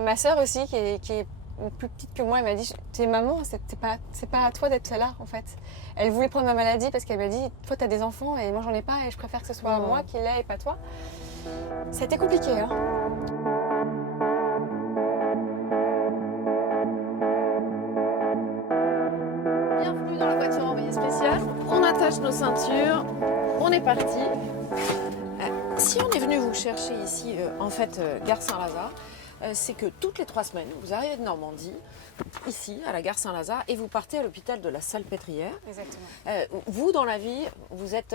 Ma sœur aussi, qui est plus petite que moi, elle m'a dit, t'es maman, c'est pas à toi d'être là en fait. Elle voulait prendre ma maladie parce qu'elle m'a dit, toi t'as des enfants et moi j'en ai pas et je préfère que ce soit moi qui l'ai et pas toi. Ça a été compliqué, hein. Bienvenue dans la voiture envoyée spéciale. On attache nos ceintures. On est parti. Si on est venu vous chercher ici, gare Saint-Lazare, c'est que toutes les 3 semaines, vous arrivez de Normandie, ici, à la gare Saint-Lazare, et vous partez à l'hôpital de la Salpêtrière. Exactement. Vous, dans la vie, vous êtes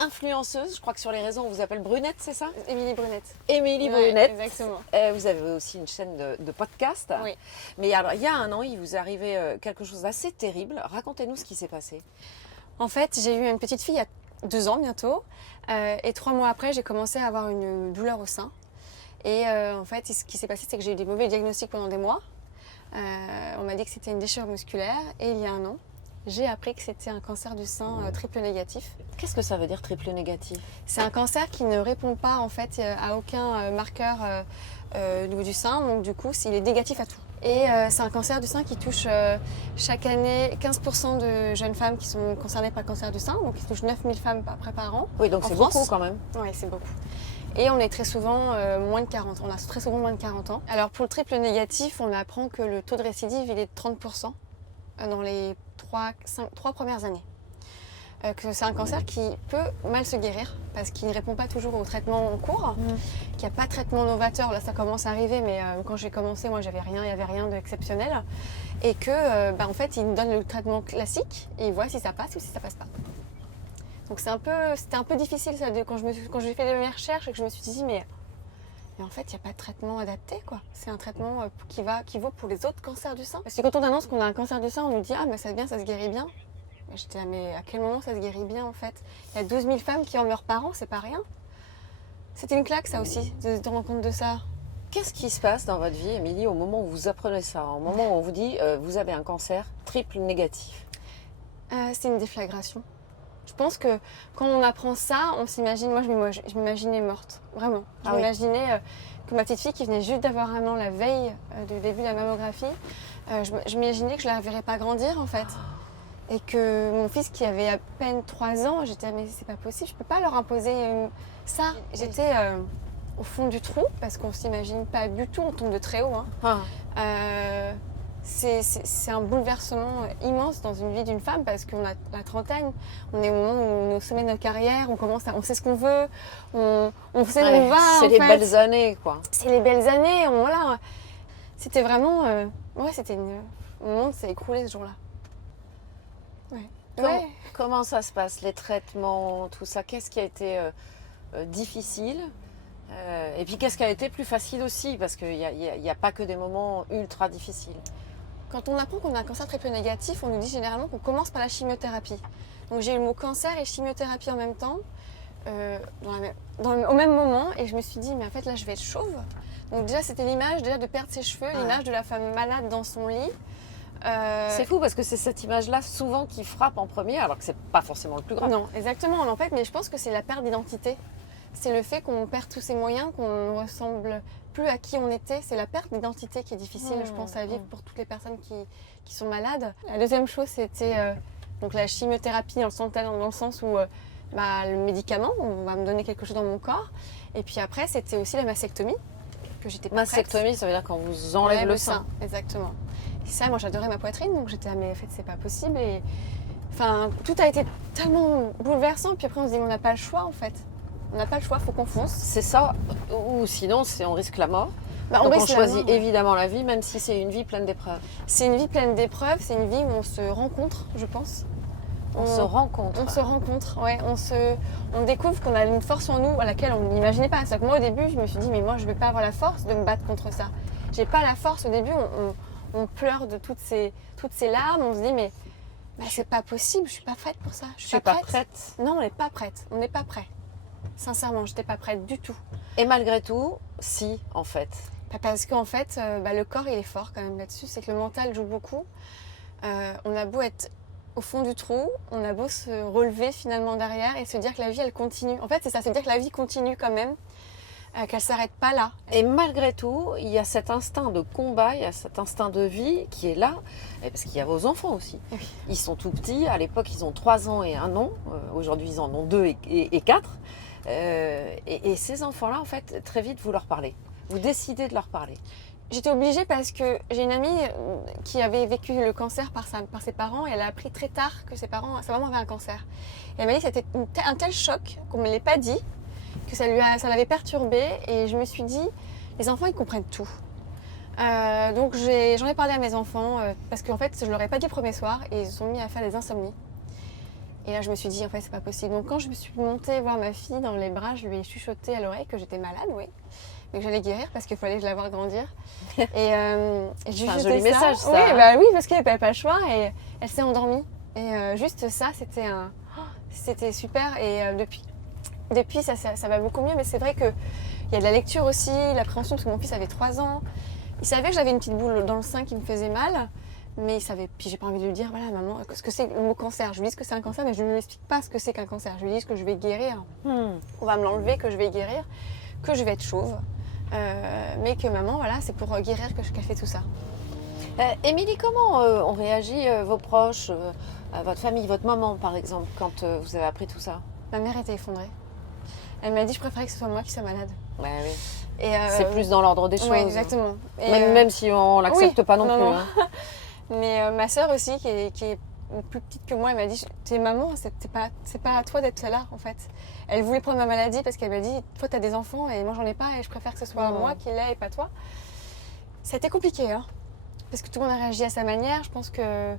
influenceuse. Je crois que sur les réseaux, on vous appelle Brunette, c'est ça? Émilie Brunette. Émilie Ouais, Brunette. exactement. Vous avez aussi une chaîne de podcast. Oui. Mais alors, il y a un an, il vous est arrivé quelque chose d'assez terrible. Racontez-nous ce qui s'est passé. En fait, j'ai eu une petite fille il y a 2 ans bientôt. Et 3 mois après, j'ai commencé à avoir une douleur au sein. Et en fait, ce qui s'est passé, c'est que j'ai eu des mauvais diagnostics pendant des mois. On m'a dit que c'était une déchirure musculaire. Et il y a un an, j'ai appris que c'était un cancer du sein triple négatif. Qu'est-ce que ça veut dire triple négatif? C'est un cancer qui ne répond pas en fait à aucun marqueur au niveau du sein. Donc du coup, il est négatif à tout. Et c'est un cancer du sein qui touche chaque année 15% de jeunes femmes qui sont concernées par le cancer du sein. Donc il touche 9000 femmes par an. Oui, donc en c'est France. beaucoup quand même. Oui, c'est beaucoup. Et on est très souvent moins de 40 ans. On a très souvent moins de 40 ans. Alors pour le triple négatif, on apprend que le taux de récidive il est de 30% dans les 3 premières années. Que c'est un cancer qui peut mal se guérir parce qu'il ne répond pas toujours au traitement en cours, qu'il n'y a pas de traitement novateur. Là, ça commence à arriver, mais quand j'ai commencé, moi, il n'y avait rien d'exceptionnel. Et que, en fait, il nous donne le traitement classique et il voit si ça passe ou si ça passe pas. Donc c'était un peu difficile ça, quand j'ai fait les recherches et que je me suis dit, mais en fait, il n'y a pas de traitement adapté, quoi. C'est un traitement qui vaut pour les autres cancers du sein. Parce que quand on annonce qu'on a un cancer du sein, on nous dit, ah, mais ça se guérit bien. J'étais là, mais à quel moment ça se guérit bien en fait? Il y a 12 000 femmes qui en meurent par an, c'est pas rien. C'était une claque ça aussi, de te rendre compte de ça. Qu'est-ce qui se passe dans votre vie, Émilie, au moment où vous apprenez ça, au moment où on vous dit vous avez un cancer triple négatif? C'est une déflagration. Je pense que quand on apprend ça, on s'imagine, moi je m'imaginais morte, vraiment. Je m'imaginais que ma petite fille qui venait juste d'avoir 1 an la veille du début de la mammographie, je m'imaginais que je la verrais pas grandir en fait. Et que mon fils qui avait à peine 3 ans, j'étais mais c'est pas possible, je peux pas leur imposer ça. J'étais au fond du trou parce qu'on s'imagine pas du tout, on tombe de très haut. Hein. C'est un bouleversement immense dans une vie d'une femme parce qu'on a la trentaine, on est au moment où on est au sommet de notre carrière, on sait ce qu'on veut, on sait où on va. C'est les belles années quoi. C'est les belles années, voilà. C'était vraiment, mon monde s'est écroulé ce jour-là. Comment ça se passe, les traitements, tout ça? Qu'est-ce qui a été difficile? Et puis qu'est-ce qui a été plus facile aussi? Parce qu'il n'y a pas que des moments ultra difficiles. Quand on apprend qu'on a un cancer triple négatif, on nous dit généralement qu'on commence par la chimiothérapie. Donc j'ai eu le mot cancer et chimiothérapie en même temps, au même moment, et je me suis dit, mais en fait là je vais être chauve. Donc déjà c'était l'image de perdre ses cheveux, l'image de la femme malade dans son lit. C'est fou parce que c'est cette image-là souvent qui frappe en premier alors que c'est pas forcément le plus grave. Non, exactement en fait, mais je pense que c'est la perte d'identité. C'est le fait qu'on perd tous ses moyens, qu'on ne ressemble plus à qui on était. C'est la perte d'identité qui est difficile, je pense, à vivre pour toutes les personnes qui sont malades. La deuxième chose, c'était donc la chimiothérapie dans le sens où le médicament, on va me donner quelque chose dans mon corps. Et puis après, c'était aussi la mastectomie, que j'étais pas prête. Mastectomie, ça veut dire qu'on vous enlève le sein. Exactement. Et ça, moi, j'adorais ma poitrine, donc j'étais mais en fait, c'est pas possible. Et enfin, tout a été tellement bouleversant. Puis après, on se dit, mais on n'a pas le choix, en fait. On n'a pas le choix, il faut qu'on fonce. C'est ça, ou sinon on risque la mort. Donc on choisit évidemment la vie, même si c'est une vie pleine d'épreuves. C'est une vie pleine d'épreuves, c'est une vie où on se rencontre, je pense. On se rencontre. On se rencontre, ouais. On découvre qu'on a une force en nous à laquelle on n'imaginait pas. C'est que moi au début, je me suis dit, mais moi je ne vais pas avoir la force de me battre contre ça. J'ai pas la force au début, on pleure de toutes ces larmes, on se dit, mais c'est pas possible, je suis pas prête pour ça. Je suis pas prête. Non, on n'est pas prête, on n'est pas prêt. Sincèrement, je n'étais pas prête du tout. Et malgré tout, si, en fait. Parce qu'en fait, le corps, il est fort quand même là-dessus. C'est que le mental joue beaucoup. On a beau être au fond du trou, on a beau se relever finalement derrière et se dire que la vie, elle continue. En fait, c'est ça, c'est dire que la vie continue quand même. qu'elle s'arrête pas là. Et malgré tout, il y a cet instinct de combat, il y a cet instinct de vie qui est là, et parce qu'il y a vos enfants aussi. Oui. Ils sont tout petits, à l'époque ils ont 3 ans et 1 an, aujourd'hui ils en ont 2 et 4. Et ces enfants-là, en fait, très vite, vous leur parlez. Vous décidez de leur parler. J'étais obligée parce que j'ai une amie qui avait vécu le cancer par ses parents et elle a appris très tard que sa maman avait un cancer. Et elle m'a dit que c'était un tel choc qu'on ne me l'ait pas dit, que ça l'avait perturbée et je me suis dit, les enfants ils comprennent tout. Donc j'en ai parlé à mes enfants parce qu'en fait je leur ai pas dit le premier soir et ils se sont mis à faire des insomnies. Et là je me suis dit en fait c'est pas possible. Donc quand je me suis montée voir ma fille dans les bras, je lui ai chuchoté à l'oreille que j'étais malade, oui. Mais que j'allais guérir parce qu'il fallait que je la voir grandir. Et je lui C'est un chuchotais joli message ça. Oui, hein. bah oui parce qu'elle n'avait pas le choix et elle s'est endormie. Et juste ça c'était super et depuis ça va beaucoup mieux. Mais c'est vrai qu'il y a de la lecture aussi, l'appréhension parce que mon fils avait 3 ans. Il savait que j'avais une petite boule dans le sein qui me faisait mal. Mais il savait, puis j'ai pas envie de lui dire, voilà maman, ce que c'est le mot cancer. Je lui dis ce que c'est un cancer, mais je ne lui explique pas ce que c'est qu'un cancer. Je lui dis que je vais guérir, on va me l'enlever, que je vais guérir, que je vais être chauve. Mais que maman, voilà, c'est pour guérir qu'elle fait tout ça. Émilie, comment ont réagi vos proches, votre famille, votre maman par exemple, quand vous avez appris tout ça? Ma mère était effondrée. Elle m'a dit, je préférais que ce soit moi qui sois malade. Ouais, oui. Et C'est plus dans l'ordre des choses. Oui, exactement. Et Même si on l'accepte oui, pas non non, plus. non. Hein. Mais ma sœur aussi, qui est plus petite que moi, elle m'a dit, t'es maman, c'est pas à toi d'être là en fait. Elle voulait prendre ma maladie parce qu'elle m'a dit, toi t'as des enfants et moi j'en ai pas et je préfère que ce soit moi qui l'ai et pas toi. Ça a été compliqué, hein, parce que tout le monde a réagi à sa manière. Je pense que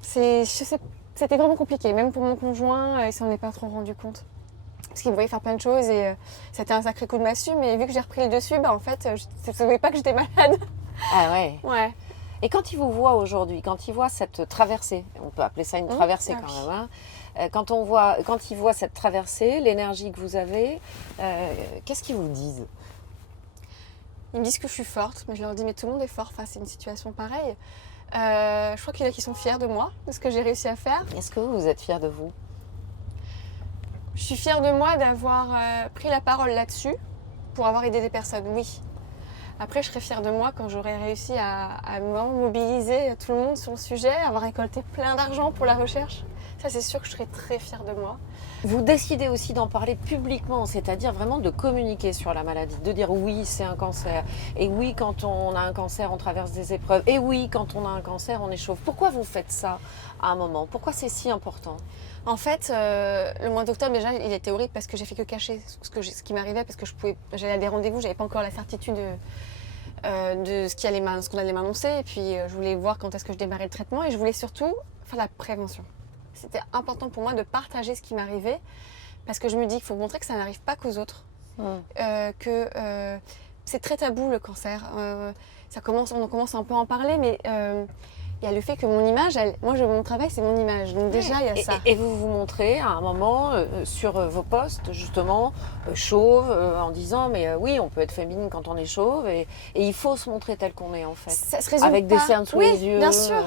c'était vraiment compliqué, même pour mon conjoint, il s'en est pas trop rendu compte. Parce qu'il me voyait faire plein de choses et c'était un sacré coup de massue, mais vu que j'ai repris le dessus, bah en fait, je ne savais pas que j'étais malade. Ah ouais. Ouais. Et quand il vous voit aujourd'hui, quand il voit cette traversée, on peut appeler ça une traversée quand même, hein, quand il voit cette traversée, l'énergie que vous avez, qu'est-ce qu'ils vous disent? Ils me disent que je suis forte, mais je leur dis mais tout le monde est fort face à une situation pareille. Je crois qu'il y en a qui sont fiers de moi, de ce que j'ai réussi à faire. Est-ce que vous êtes fiers de vous? Je suis fière de moi d'avoir pris la parole là-dessus pour avoir aidé des personnes, oui. Après, je serais fière de moi quand j'aurais réussi à mobiliser tout le monde sur le sujet, avoir récolté plein d'argent pour la recherche. Ça, c'est sûr que je serais très fière de moi. Vous décidez aussi d'en parler publiquement, c'est-à-dire vraiment de communiquer sur la maladie, de dire oui, c'est un cancer. Et oui, quand on a un cancer, on traverse des épreuves. Et oui, quand on a un cancer, on est chauve. Pourquoi vous faites ça à un moment? Pourquoi c'est si important? En fait, le mois d'octobre, déjà, il était horrible parce que j'ai fait que cacher ce qui m'arrivait parce que j'allais à des rendez-vous, j'avais pas encore la certitude de ce qu'on allait m'annoncer. Et puis, je voulais voir quand est-ce que je démarrais le traitement et je voulais surtout faire la prévention. C'était important pour moi de partager ce qui m'arrivait parce que je me dis qu'il faut montrer que ça n'arrive pas qu'aux autres. Que c'est très tabou le cancer. On commence un peu à en parler, mais il y a le fait que mon image, mon travail c'est mon image. Donc déjà il y a ça. Et vous vous montrez à un moment sur vos posts justement chauve en disant mais oui on peut être féminine quand on est chauve et il faut se montrer tel qu'on est en fait. Ça se résume avec pas. Des cernes sous les yeux. Bien sûr.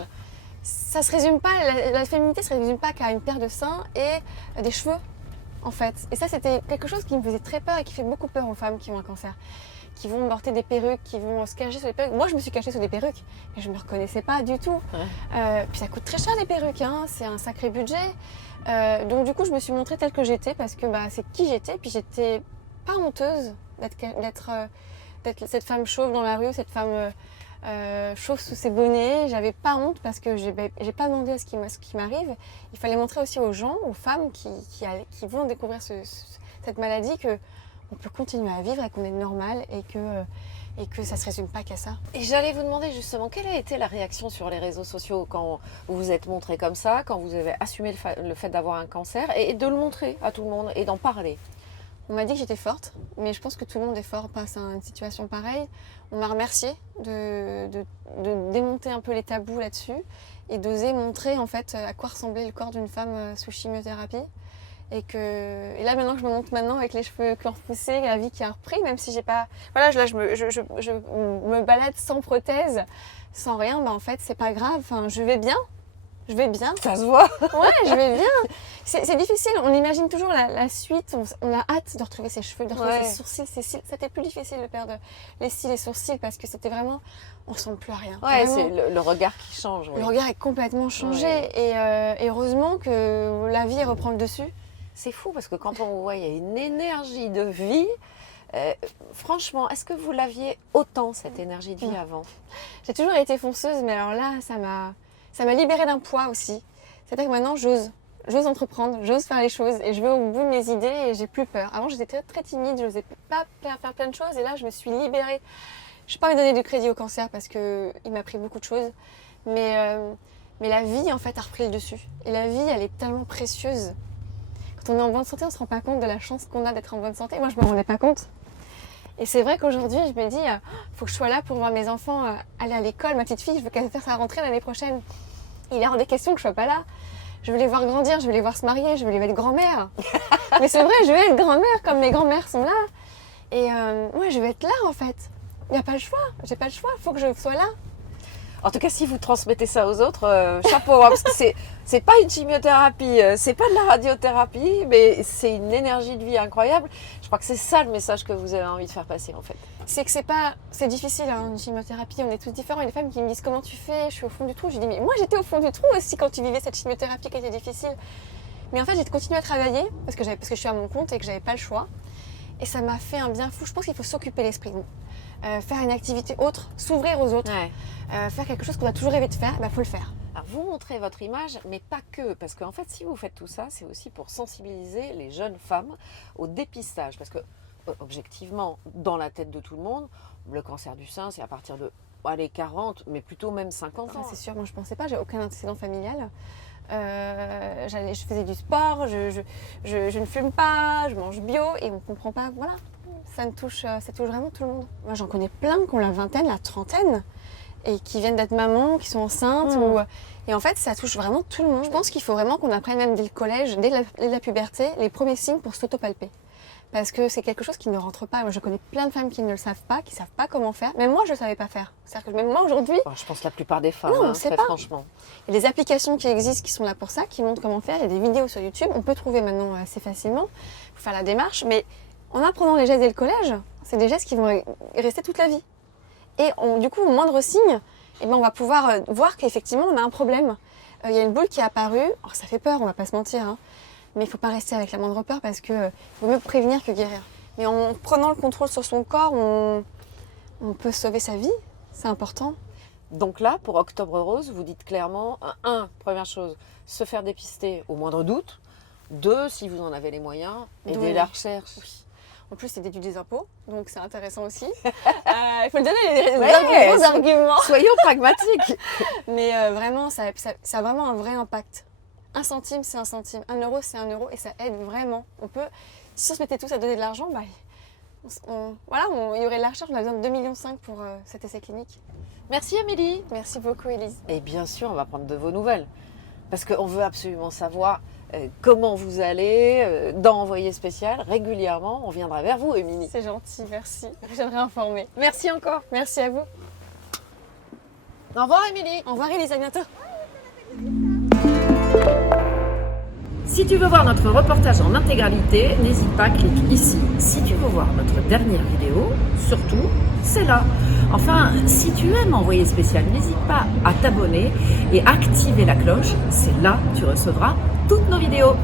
Ça se résume pas, la féminité se résume pas qu'à une paire de seins et des cheveux, en fait. Et ça, c'était quelque chose qui me faisait très peur et qui fait beaucoup peur aux femmes qui ont un cancer, qui vont porter des perruques, qui vont se cacher sous des perruques. Moi, je me suis cachée sous des perruques, mais je ne me reconnaissais pas du tout. Puis ça coûte très cher les perruques, hein, c'est un sacré budget. Donc du coup, je me suis montrée telle que j'étais parce que c'est qui j'étais. Puis j'étais pas honteuse d'être cette femme chauve dans la rue, cette femme... chauve sous ses bonnets, j'avais pas honte parce que j'ai pas demandé à ce qui m'arrive. Il fallait montrer aussi aux gens, aux femmes qui vont découvrir cette maladie qu'on peut continuer à vivre et qu'on est normal et que ça se résume pas qu'à ça. Et j'allais vous demander justement, quelle a été la réaction sur les réseaux sociaux quand vous vous êtes montré comme ça, quand vous avez assumé le fait d'avoir un cancer et de le montrer à tout le monde et d'en parler? On m'a dit que j'étais forte, mais je pense que tout le monde est fort face à une situation pareille. On m'a remercié de démonter un peu les tabous là-dessus et d'oser montrer en fait à quoi ressemblait le corps d'une femme sous chimiothérapie. Et là maintenant que je me montre avec les cheveux qui ont repoussé, la vie qui a repris, même si j'ai pas... Voilà, là je me balade sans prothèse, sans rien, en fait c'est pas grave, enfin, je vais bien. Je vais bien. Ça se voit. Ouais, je vais bien. C'est difficile, on imagine toujours la suite, on a hâte de retrouver ses cheveux, de retrouver ses sourcils, ses cils. C'était plus difficile de perdre les cils et sourcils parce que c'était vraiment, on ressemble plus à rien. Ouais, Vraiment, c'est le regard qui change. le regard est complètement changé et heureusement que la vie reprend le dessus. C'est fou parce que quand on voit, il y a une énergie de vie. Franchement, est-ce que vous l'aviez autant cette énergie de vie avant? J'ai toujours été fonceuse, mais alors là, ça m'a libérée d'un poids aussi. C'est-à-dire que maintenant, j'ose entreprendre, j'ose faire les choses et je vais au bout de mes idées et j'ai plus peur. Avant, j'étais très, très timide, je n'osais pas faire plein de choses et là, je me suis libérée. Je n'ai pas envie de donner du crédit au cancer parce qu'il m'a pris beaucoup de choses, mais la vie, en fait, a repris le dessus. Et la vie, elle est tellement précieuse. Quand on est en bonne santé, on ne se rend pas compte de la chance qu'on a d'être en bonne santé. Moi, je ne me rendais pas compte. Et c'est vrai qu'aujourd'hui, je me dis, faut que je sois là pour voir mes enfants aller à l'école. Ma petite fille, je veux qu'elle fasse sa rentrée l'année prochaine. Il est hors des questions que je ne sois pas là. Je veux les voir grandir, je veux les voir se marier, je veux les mettre grand-mère. Mais c'est vrai, je veux être grand-mère comme mes grands-mères sont là. Et moi, je veux être là en fait. Il n'y a pas le choix, j'ai pas le choix, il faut que je sois là. En tout cas, si vous transmettez ça aux autres, chapeau, hein, parce que c'est pas une chimiothérapie, c'est pas de la radiothérapie, mais c'est une énergie de vie incroyable. Je crois que c'est ça le message que vous avez envie de faire passer en fait. C'est que c'est difficile, hein, une chimiothérapie, on est tous différents. Il y a des femmes qui me disent comment tu fais, je suis au fond du trou. Je dis mais moi j'étais au fond du trou aussi quand tu vivais cette chimiothérapie qui était difficile. Mais en fait j'ai continué à travailler parce que je suis à mon compte et que j'avais pas le choix. Et ça m'a fait un bien fou. Je pense qu'il faut s'occuper l'esprit. Faire une activité autre, s'ouvrir aux autres, faire quelque chose qu'on a toujours rêvé de faire, il faut le faire. Alors vous montrez votre image, mais pas que, parce qu'en fait si vous faites tout ça, c'est aussi pour sensibiliser les jeunes femmes au dépistage. Parce que objectivement, dans la tête de tout le monde, le cancer du sein, c'est à partir de 40, mais plutôt même 50 ans. C'est sûr, moi je pensais pas, j'ai aucun antécédent familial. Je faisais du sport, je ne fume pas, je mange bio et on ne comprend pas, voilà, ça touche vraiment tout le monde. Moi j'en connais plein qui ont la vingtaine, la trentaine et qui viennent d'être mamans, qui sont enceintes et en fait ça touche vraiment tout le monde. Je pense qu'il faut vraiment qu'on apprenne même dès le collège, dès la puberté, les premiers signes pour s'autopalper. Parce que c'est quelque chose qui ne rentre pas. Moi, je connais plein de femmes qui ne le savent pas, qui ne savent pas comment faire. Même moi, je ne savais pas faire. C'est-à-dire que même moi, aujourd'hui... Je pense que la plupart des femmes, non, très franchement. Il y a des applications qui existent, qui sont là pour ça, qui montrent comment faire. Il y a des vidéos sur YouTube. On peut trouver maintenant assez facilement. Il faut faire la démarche. Mais en apprenant les gestes dès le collège, c'est des gestes qui vont rester toute la vie. Et du coup, au moindre signe, on va pouvoir voir qu'effectivement, on a un problème. Il y a une boule qui est apparue. Alors, ça fait peur, on ne va pas se mentir, hein. Mais il ne faut pas rester avec la moindre peur parce qu'il vaut mieux prévenir que guérir. Mais en prenant le contrôle sur son corps, on peut sauver sa vie, c'est important. Donc là, pour Octobre Rose, vous dites clairement, première chose, se faire dépister au moindre doute. 2, si vous en avez les moyens, aider la recherche. Oui. En plus, c'est déduit des impôts, donc c'est intéressant aussi. Il faut le donner les bons arguments. Soyons pragmatiques. Mais vraiment, ça a vraiment un vrai impact. 1 centime, c'est 1 centime. 1 euro, c'est 1 euro. Et ça aide vraiment. Si on se mettait tous à donner de l'argent, il y aurait de la recherche. On a besoin de 2,5 millions pour cet essai clinique. Merci Amélie. Merci beaucoup Élise. Et bien sûr, on va prendre de vos nouvelles. Parce qu'on veut absolument savoir comment vous allez dans Envoyé spécial. Régulièrement, on viendra vers vous, Émilie. C'est gentil, merci. Je viendrai informer. Merci encore. Merci à vous. Au revoir Émilie. Au revoir Élise, à bientôt. Si tu veux voir notre reportage en intégralité, n'hésite pas, clique ici. Si tu veux voir notre dernière vidéo, surtout, c'est là. Enfin, si tu aimes Envoyé spécial, n'hésite pas à t'abonner et activer la cloche. C'est là que tu recevras toutes nos vidéos.